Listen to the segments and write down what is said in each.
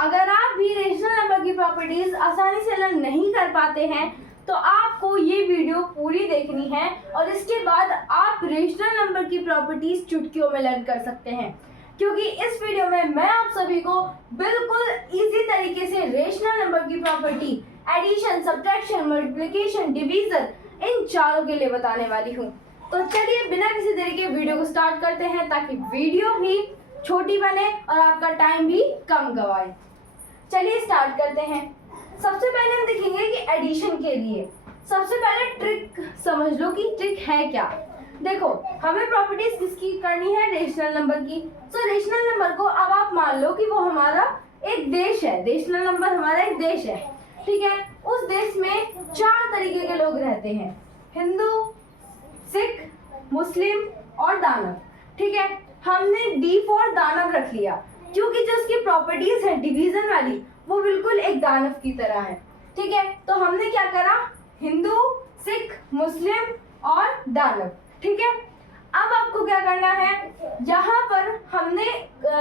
अगर आप भी रेशनल नंबर की प्रॉपर्टीज आसानी से लर्न नहीं कर पाते हैं तो आपको ये वीडियो पूरी देखनी है और इसके बाद आप रेशनल नंबर की प्रॉपर्टीज चुटकियों में लर्न कर सकते हैं, क्योंकि इस वीडियो में मैं आप सभी को बिल्कुल इजी तरीके से रेशनल नंबर की property addition, subtraction, multiplication, division इन चारों के लिए बताने वाली हूँ। तो चलिए बिना किसी देरी के वीडियो को स्टार्ट करते हैं ताकि वीडियो भी छोटी बने और आपका टाइम भी कम गवाए। चलिए स्टार्ट करते हैं। सबसे पहले हम देखेंगे कि एडिशन के लिए सबसे पहले ट्रिक समझ लो कि ट्रिक है क्या। देखो, हमें प्रॉपर्टीज किसकी करनी है? रेशनल नंबर की। तो रेशनल नंबर को अब आप मान लो कि वो हमारा एक देश है। रेशनल नंबर हमारा एक देश है, ठीक है। उस देश में 4 तरीके के लोग रहते हैं, हिंदू, सिख, मुस्लिम और दानव, ठीक है। हमने डी फॉर दानव रख लिया क्योंकि जो उसकी प्रॉपर्टीज है डिवीजन वाली वो बिल्कुल एक दानव की तरह है, ठीक है। तो हमने क्या करा? हिंदू, सिख, मुस्लिम और दानव, ठीक है। अब आपको क्या करना है? यहाँ पर हमने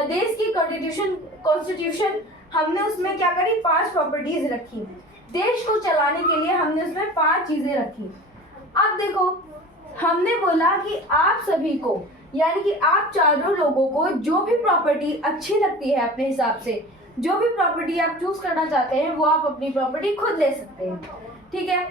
देश की कॉन्स्टिट्यूशन हमने उसमें क्या करी? 5 प्रॉपर्टीज रखी। देश को चलाने के लिए हमने उसमें 5 चीजें रखी। अब देखो, हमने बोला कि आप सभी को, यानी कि आप चारों लोगों को जो भी प्रॉपर्टी अच्छी लगती है अपने हिसाब से, जो भी प्रॉपर्टी आप चूज करना चाहते हैं वो आप अपनी प्रॉपर्टी खुद ले सकते हैं, ठीक है।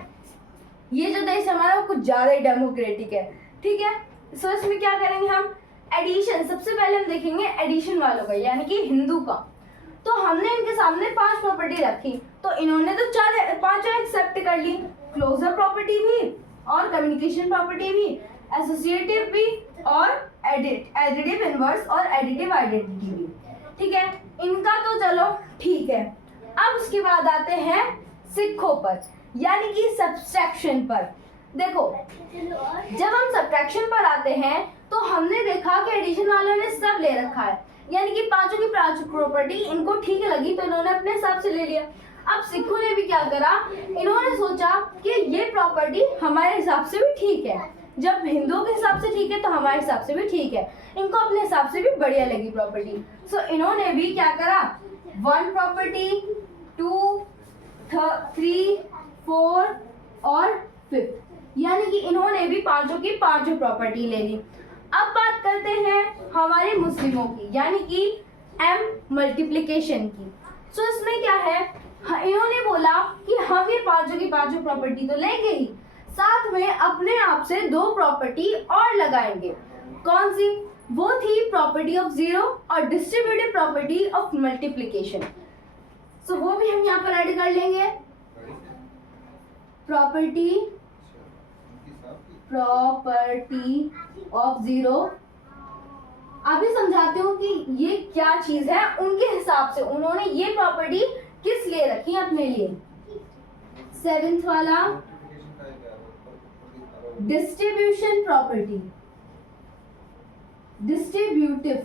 ये जो देश हमारा वो कुछ ज्यादा ही डेमोक्रेटिक है, ठीक है। सो इसमें क्या करेंगे हम? एडिशन। सबसे पहले हम देखेंगे एडिशन वालों का, यानी कि हिंदू का। तो हमने इनके सामने 5 प्रॉपर्टी रखी, तो इन्होंने तो 5 एक्सेप्ट कर ली। क्लोजर प्रॉपर्टी भी और कम्युनिकेशन प्रॉपर्टी भी, एसोसिएटिव भी और एडिटिव इनवर्स और एडिटिव आइडेंटिटी भी, ठीक है। इनका तो चलो ठीक है। अब उसके बाद आते हैं सिखों पर, यानी कि सब्ट्रैक्शन पर। देखो, जब हम सब्ट्रैक्शन पर आते हैं तो हमने देखा कि एडिशन वालों ने सब ले रखा है, यानी कि 5 की 5 प्रॉपर्टी इनको ठीक लगी तो इन्होंने अपने हिसाब से ले लिया। अब सिखों ने भी क्या करा? इन्होंने सोचा कि ये प्रॉपर्टी हमारे हिसाब से भी ठीक है, जब हिंदुओं के हिसाब से ठीक है तो हमारे हिसाब से भी ठीक है, इनको अपने हिसाब से भी बढ़िया लगी प्रॉपर्टी। सो इन्होंने भी क्या करा? 1 प्रॉपर्टी, 2, 3, 4 और 5, यानी कि इन्होंने भी 5 की 5 प्रॉपर्टी ले ली। अब बात करते हैं हमारे मुस्लिमों की, यानी कि एम मल्टीप्लिकेशन की। सो इसमें क्या है? इन्होंने बोला कि हम ये 5 की 5 प्रॉपर्टी तो लेंगे ही, साथ में अपने आप से 2 प्रॉपर्टी और लगाएंगे। कौन सी? वो थी प्रॉपर्टी ऑफ जीरो और डिस्ट्रीब्यूटिव प्रॉपर्टी ऑफ मल्टीप्लिकेशन। सो वो भी हम यहाँ पर ऐड कर लेंगे। Property of zero. अभी समझाती हूँ कि ये क्या चीज है। उनके हिसाब से उन्होंने ये प्रॉपर्टी किस लिए रखी? अपने लिए। 7th वाला डिस्ट्रीब्यूशन प्रॉपर्टी, डिस्ट्रीब्यूटिव,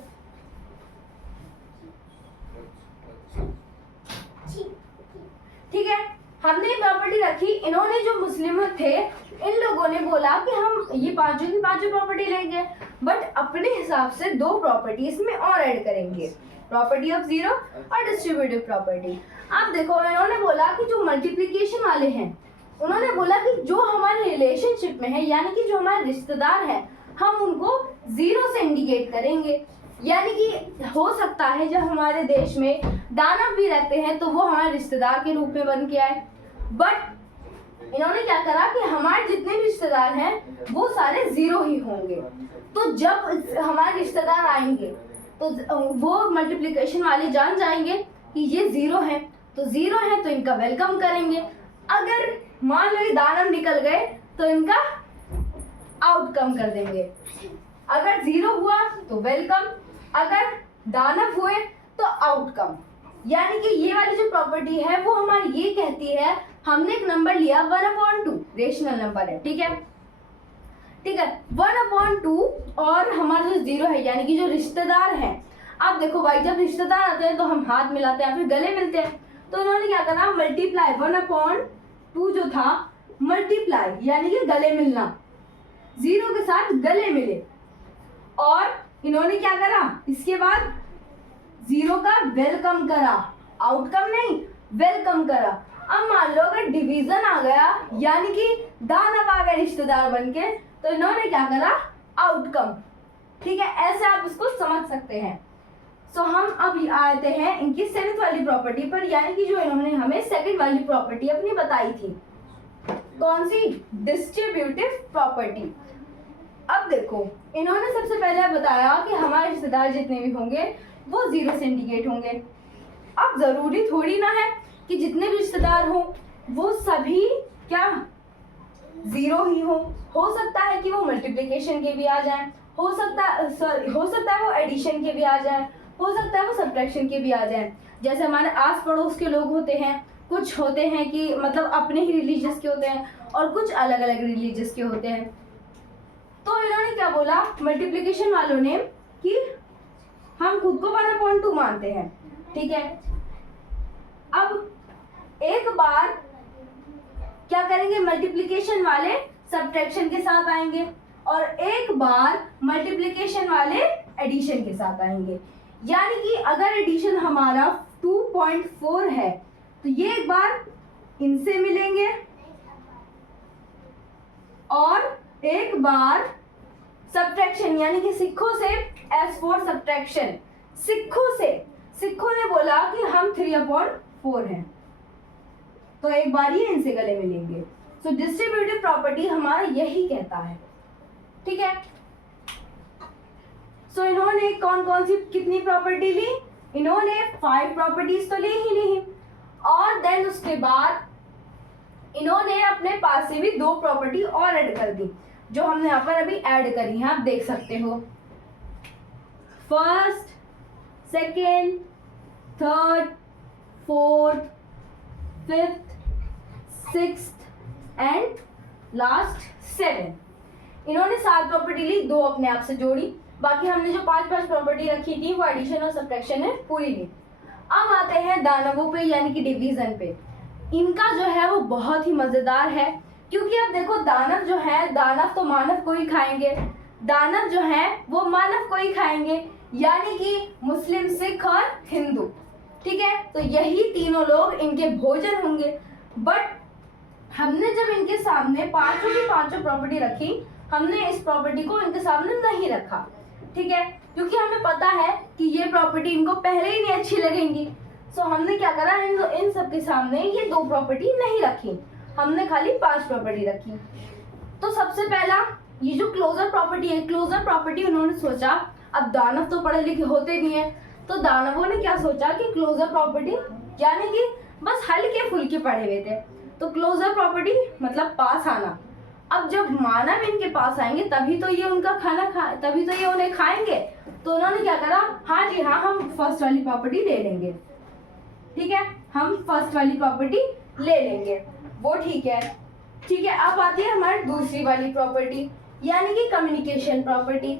ठीक है। हमने प्रॉपर्टी रखी। इन्होंने जो मुस्लिम थे इन लोगों ने बोला कि हम ये 5 की 5 प्रॉपर्टी लेंगे, बट अपने हिसाब से 2 प्रॉपर्टी इसमें और ऐड करेंगे, प्रॉपर्टी ऑफ जीरो और डिस्ट्रीब्यूटिव प्रॉपर्टी। अब देखो, इन्होंने बोला कि जो मल्टीप्लिकेशन वाले हैं उन्होंने बोला कि जो हमारे रिलेशनशिप में है, यानी कि जो हमारे रिश्तेदार हैं, हम उनको 0 से इंडिकेट करेंगे। यानी कि हो सकता है जब हमारे देश में दानव भी रहते हैं तो वो हमारे रिश्तेदार के रूप में बन के आए, बट इन्होंने क्या करा कि हमारे जितने भी रिश्तेदार हैं वो सारे 0 ही होंगे। तो जब हमारे रिश्तेदार आएंगे तो वो मल्टीप्लिकेशन वाले जान जाएंगे कि ये 0 है, तो 0 है तो इनका वेलकम करेंगे। अगर मान लो ये दानव निकल गए तो इनका आउटकम कर देंगे। अगर 0 हुआ तो वेलकम, अगर दानव हुए तो आउटकम। यानी कि ये वाली जो प्रॉपर्टी है वो हमारी ये कहती है, हमने एक नंबर लिया 1/2, रेशनल नंबर है, ठीक है, ठीक है। 1/2 और हमारा जो 0 है, यानी कि जो रिश्तेदार है। अब देखो भाई, जब रिश्तेदार आते हैं तो हम हाथ मिलाते हैं, फिर गले मिलते हैं। तो इन्होंने क्या करा? मल्टीप्लाई 1/2 जो था मल्टीप्लाई, यानी कि गले मिलना, 0 के साथ गले मिले। और इन्होंने क्या करा? इसके बाद 0 का वेलकम करा, आउटकम नहीं, वेलकम करा। अब मान लो अगर डिवीजन आ गया, यानी कि दानव आ गए रिश्तेदार बनके, तो इन्होंने क्या करा, आउटकम। ठीक है, ऐसे आप उसको समझ सकते हैं। सो हम अब आते हैं इनकी सेवेंथ वाली प्रॉपर्टी पर, यानी कि जो इन्होंने हमें सेकंड वाली प्रॉपर्टी अपनी बताई थी। कौन सी? Distributive property. अब देखो, इन्होंने सबसे पहले बताया कि हमारे रिश्तेदार जितने भी होंगे वो 0 से इंडिकेट होंगे। अब जरूरी थोड़ी ना है कि जितने भी रिश्तेदार हों वो सभी क्या 0 ही हो सकता है कि वो मल्टीप्लिकेशन के भी आ जाएं, हो सकता है वो एडिशन के भी आ जाएं, हो सकता है वो सब्ट्रैक्शन के भी आ जाएं। जैसे हमारे आस पड़ोस के लोग होते हैं, कुछ होते हैं कि मतलब अपने ही रिलीजियस के होते हैं और कुछ अलग अलग रिलीजियस के होते हैं। तो इन्होंने क्या बोला मल्टीप्लिकेशन वालों ने कि हम खुद को 1/2 मानते हैं। ठीक है, अब एक बार क्या करेंगे, मल्टीप्लिकेशन वाले सब्ट्रैक्शन के साथ आएंगे और एक बार मल्टीप्लिकेशन वाले एडिशन के साथ आएंगे। यानी कि अगर एडिशन हमारा 2.4 है तो ये एक बार इनसे मिलेंगे और एक बार सब्ट्रैक्शन यानी कि सिक्खों से S4 सब्ट्रैक्शन, सिक्खों ने बोला कि हम 3/4 हैं, तो एक बार ही इनसे गले मिलेंगे। सो डिस्ट्रीब्यूटिव प्रॉपर्टी हमारा यही कहता है। ठीक है, सो इन्होंने कौन कौन सी कितनी प्रॉपर्टी ली, इन्होंने 5 प्रॉपर्टीज तो ली ही ली, और देन उसके बाद इन्होंने अपने पास से भी 2 प्रॉपर्टी और ऐड कर दी, जो हमने यहाँ पर अभी ऐड करी है, आप देख सकते हो। First, second, third, fourth, fifth, sixth and last 7। इन्होंने 7 प्रॉपर्टी ली, 2 अपने आप से जोड़ी, बाकी हमने जो 5 प्रॉपर्टी रखी थी वो एडिशन और सब्ट्रैक्शन ने पूरी ली। अब आते हैं दानवों पे यानी कि डिवीजन पे। इनका जो है वो बहुत ही मजेदार है, क्योंकि अब देखो दानव जो है, दानव तो मानव को ही खाएंगे, दानव जो है वो मानव को ही खाएंगे, यानी कि मुस्लिम, सिख और हिंदू। ठीक है, तो यही तीनों लोग इनके भोजन होंगे। बट हमने जब इनके सामने 5 की 5 प्रॉपर्टी रखी, हमने इस प्रॉपर्टी को इनके सामने नहीं रखा। ठीक है, क्योंकि हमें पता है कि ये प्रॉपर्टी इनको पहले ही नहीं अच्छी लगेंगी। सो हमने क्या करा, इन सब के सामने ये 2 प्रॉपर्टी नहीं रखी, हमने खाली 5 प्रॉपर्टी रखी। तो सबसे पहला ये जो क्लोजर प्रॉपर्टी है, क्लोजर प्रॉपर्टी उन्होंने सोचा, अब दानव तो पढ़े लिखे होते नहीं है, तो दानवों ने क्या सोचा कि क्लोजर प्रॉपर्टी यानी कि बस हल्के फुल्के पढ़े हुए थे, तो क्लोजर प्रॉपर्टी मतलब पास आना। अब जब मानव इनके पास आएंगे तभी तो ये उनका तभी तो ये उन्हें खाएंगे। तो उन्होंने क्या करा, हाँ जी हाँ, हम फर्स्ट वाली प्रॉपर्टी ले लेंगे। ठीक है, हम फर्स्ट वाली प्रॉपर्टी ले लेंगे, वो ठीक है। ठीक है, अब आती है हमारी दूसरी वाली प्रॉपर्टी यानी कि कम्युनिकेशन प्रॉपर्टी।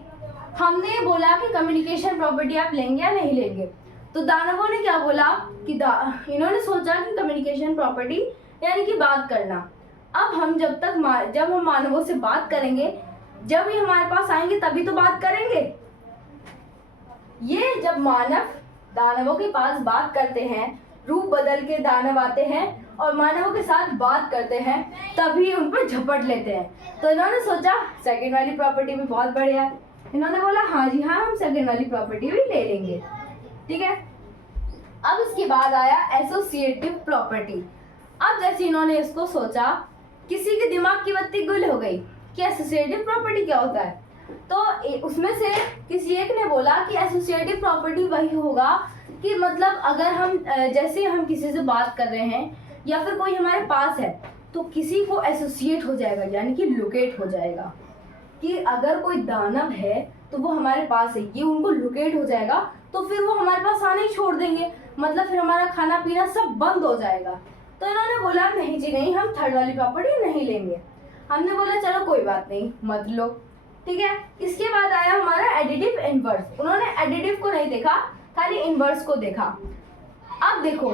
हमने बोला कि कम्युनिकेशन प्रॉपर्टी आप लेंगे या नहीं लेंगे, तो दानवों ने क्या बोला कि इन्होंने सोचा कि कम्युनिकेशन प्रॉपर्टी यानी कि बात करना। अब हम जब हम मानवों से बात करेंगे, जब ये हमारे पास आएंगे तभी तो बात करेंगे। ये जब मानव दानवों के पास बात करते हैं, रूप बदल के दानव आते हैं और मानवों के साथ बात करते हैं, तभी उन पर झपट लेते हैं। तो इन्होंने सोचा सेकंड वाली प्रॉपर्टी भी बहुत बढ़िया, इन्होंने बोला हाँ जी हाँ, हम सेकंड वाली प्रॉपर्टी भी ले लेंगे। ठीक है, अब इसके बाद आया एसोसिएटिव प्रॉपर्टी। अब जैसे इन्होंने इसको सोचा, किसी के दिमाग की बत्ती गुल हो गई कि एसोसिएटिव प्रॉपर्टी क्या होता है, तो उसमें से किसी एक ने बोला कि एसोसिएटिव प्रॉपर्टी वही होगा कि मतलब अगर हम जैसे हम किसी से बात कर रहे हैं या फिर कोई हमारे पास है, तो किसी को एसोसिएट हो जाएगा यानी कि लोकेट हो जाएगा, कि अगर कोई दानव है तो वो हमारे पास है, ये उनको लोकेट हो जाएगा, तो फिर वो हमारे पास आने ही छोड़ देंगे, मतलब फिर हमारा खाना पीना सब बंद हो जाएगा। तो इन्होंने बोला नहीं जी नहीं, हम थर्ड वाली प्रॉपर्टी नहीं लेंगे। हमने बोला चलो कोई बात नहीं, मत लो। ठीक है, इसके बाद आया हमारा एडिटिव इनवर्स। उन्होंने एडिटिव को नहीं देखा, खाली इनवर्स को देखा। अब देखो,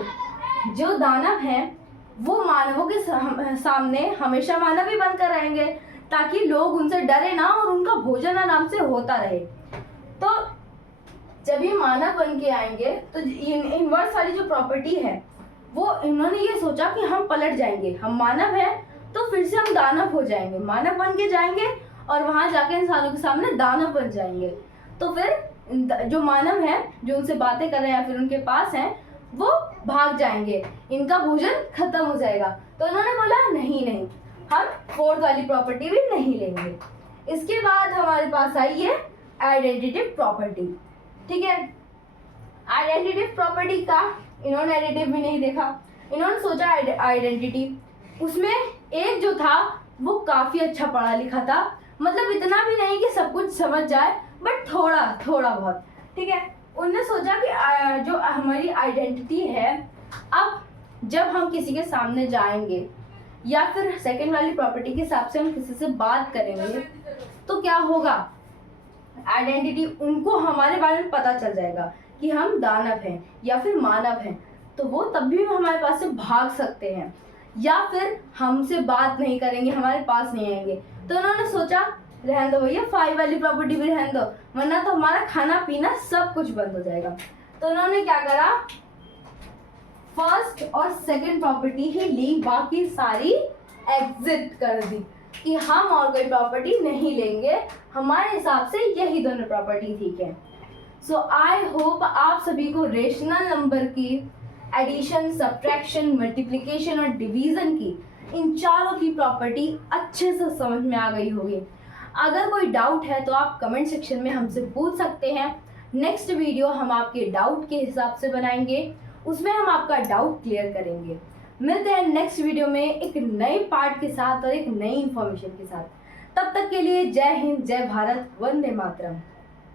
जो दानव हैं वो मानवों के सामने हमेशा मानव ही बनकर रहेंगे, ताकि लोग उनसे डरे ना और उनका भोजन आराम से होता रहे। तो जब ये मानव बन के आएंगे तो इनवर्स वाली जो प्रॉपर्टी है वो इन्होंने ये सोचा कि हम पलट जाएंगे, हम मानव हैं तो फिर से हम दानव हो जाएंगे, मानव बन के जाएंगे और वहां जाके इंसानों के सामने दानव बन जाएंगे। तो फिर जो मानव है जो उनसे बातें कर रहे हैं या फिर उनके पास हैं वो भाग जाएंगे, इनका भोजन खत्म हो जाएगा। तो उन्होंने बोला नहीं नहीं, हम फोर्थ वाली प्रॉपर्टी भी नहीं लेंगे। इसके बाद हमारे पास आई है आइडेंटिटिव प्रॉपर्टी। ठीक है, आइडेंटिटिव प्रॉपर्टी का इन्होंने एडिटिव भी नहीं देखा, इन्होंने सोचा आइडेंटिटी, उसमें एक जो था वो काफ़ी अच्छा पढ़ा लिखा था, मतलब इतना भी नहीं कि सब कुछ समझ जाए बट थोड़ा थोड़ा बहुत। ठीक है, उनने सोचा कि जो हमारी आइडेंटिटी है, अब जब हम किसी के सामने जाएंगे या फिर सेकंड वाली प्रॉपर्टी के हिसाब से हम किसी से बात करेंगे तो क्या होगा, आइडेंटिटी उनको हमारे बारे में पता चल जाएगा कि हम दानव हैं या फिर मानव हैं, तो वो तब भी हमारे पास से भाग सकते हैं या फिर हमसे बात नहीं करेंगे, हमारे पास नहीं आएंगे। तो उन्होंने सोचा रहने दो भैया, 5 वाली प्रॉपर्टी भी रहने दो, वरना तो हमारा खाना पीना सब कुछ बंद हो जाएगा। तो उन्होंने क्या करा, फर्स्ट और सेकंड प्रॉपर्टी ही ली, बाकी सारी एग्जिट कर दी कि हम और कोई प्रॉपर्टी नहीं लेंगे, हमारे हिसाब से यही दोनों प्रॉपर्टी ठीक है। सो आई होप आप सभी को रेशनल नंबर की एडिशन, सब्ट्रैक्शन, मल्टीप्लिकेशन और डिवीजन की इन चारों की प्रॉपर्टी अच्छे से समझ में आ गई होगी। अगर कोई डाउट है तो आप कमेंट सेक्शन में हमसे पूछ सकते हैं। नेक्स्ट वीडियो हम आपके डाउट के हिसाब से बनाएंगे, उसमें हम आपका डाउट क्लियर करेंगे। मिलते हैं नेक्स्ट वीडियो में एक नए पार्ट के साथ और एक नई इंफॉर्मेशन के साथ। तब तक के लिए जय हिंद, जय भारत, वंदे मातरम।